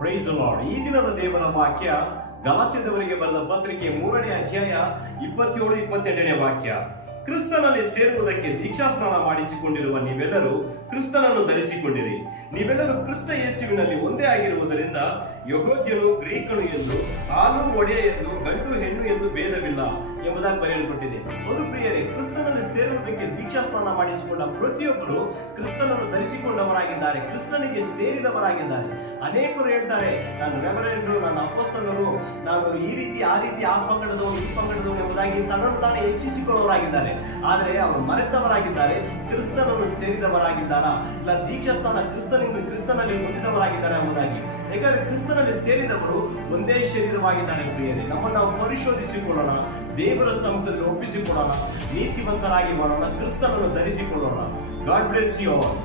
Price the lord. ಈ ದಿನದ ದೇವರ ವಾಕ್ಯ ಗಲಾತ್ಯದವರಿಗೆ ಬರೆದ ಪತ್ರಿಕೆ 3ನೇ ಅಧ್ಯಾಯ 27-28ನೇ ವಾಕ್ಯ. ಕ್ರಿಸ್ತನಲ್ಲಿ ಸೇರುವುದಕ್ಕೆ ದೀಕ್ಷಾಸ್ನಾನ ಮಾಡಿಸಿಕೊಂಡಿರುವ ನೀವೆಲ್ಲರೂ ಕ್ರಿಸ್ತನನ್ನು ಧರಿಸಿಕೊಂಡಿರಿ. ನೀವೆಲ್ಲರೂ ಕ್ರಿಸ್ತ ಯೇಸುವಿನಲ್ಲಿ ಒಂದೇ ಆಗಿರುವುದರಿಂದ ಯಹೂದ್ಯನು ಗ್ರೀಕನು ಎಂದು, ಹಾಲು ಒಡೆಯ ಎಂದು, ಗಂಡು ಹೆಣ್ಣು ಎಂದು ಭೇದವಿಲ್ಲ ಎಂಬುದಾಗಿ ಬರೆಯಲ್ಪಟ್ಟಿದೆ. ಒಂದು ಪ್ರಿಯರೇ, ಕ್ರಿಸ್ತನಲ್ಲಿ ಸೇರುವುದಕ್ಕೆ ದೀಕ್ಷಾಸ್ನಾನ ಮಾಡಿಸಿಕೊಂಡ ಪ್ರತಿಯೊಬ್ಬರು ಕ್ರಿಸ್ತನನ್ನು ಧರಿಸಿಕೊಂಡವರಾಗಿದ್ದಾರೆ, ಕ್ರಿಸ್ತನಿಗೆ ಸೇರಿದವರಾಗಿದ್ದಾರೆ. ಅನೇಕರು ಹೇಳ್ತಾರೆ, ನಾನು ರೆವರೆಂಡರು, ನಾನು ಅಪೊಸ್ತಲರು, ನಾನು ಈ ರೀತಿ ಆ ರೀತಿ, ಆ ಪಂಗಡದವರು ಈ ಪಂಗಡದವರು ಎಂಬುದಾಗಿ ತನ್ನನ್ನು ತಾನೇ ಹೆಚ್ಚಿಸಿಕೊಳ್ಳುವವರಾಗಿದ್ದಾರೆ. ಆದರೆ ಅವರು ಮರೆತವರಾಗಿದ್ದಾರೆ, ಕ್ರಿಸ್ತನನ್ನು ಸೇರಿದವರಾಗಿದ್ದಾರಾ, ಇಲ್ಲ ದೀಕ್ಷಾಸ್ನಾನ ಕ್ರಿಸ್ತನಲ್ಲಿ ಹೊಂದಿದವರಾಗಿದ್ದಾರೆ ಎಂಬುದಾಗಿ. ಯಾಕಂದ್ರೆ ಕ್ರಿಸ್ತನಲ್ಲಿ ಸೇರಿದವರು ಒಂದೇ ಶರೀರವಾಗಿದ್ದಾರೆ. ಪ್ರಿಯರೇ, ನಮ್ಮನ್ನು ನಾವು ಪರಿಶೋಧಿಸಿಕೊಳ್ಳೋಣ, ದೇವರ ಸಮ್ಮುಖದಲ್ಲಿ ಒಪ್ಪಿಸಿಕೊಳ್ಳೋಣ, ನೀತಿವಂತರಾಗಿ ಮಾಡೋಣ, ಕ್ರಿಸ್ತನನ್ನು ಧರಿಸಿಕೊಳ್ಳೋಣ. God bless you all.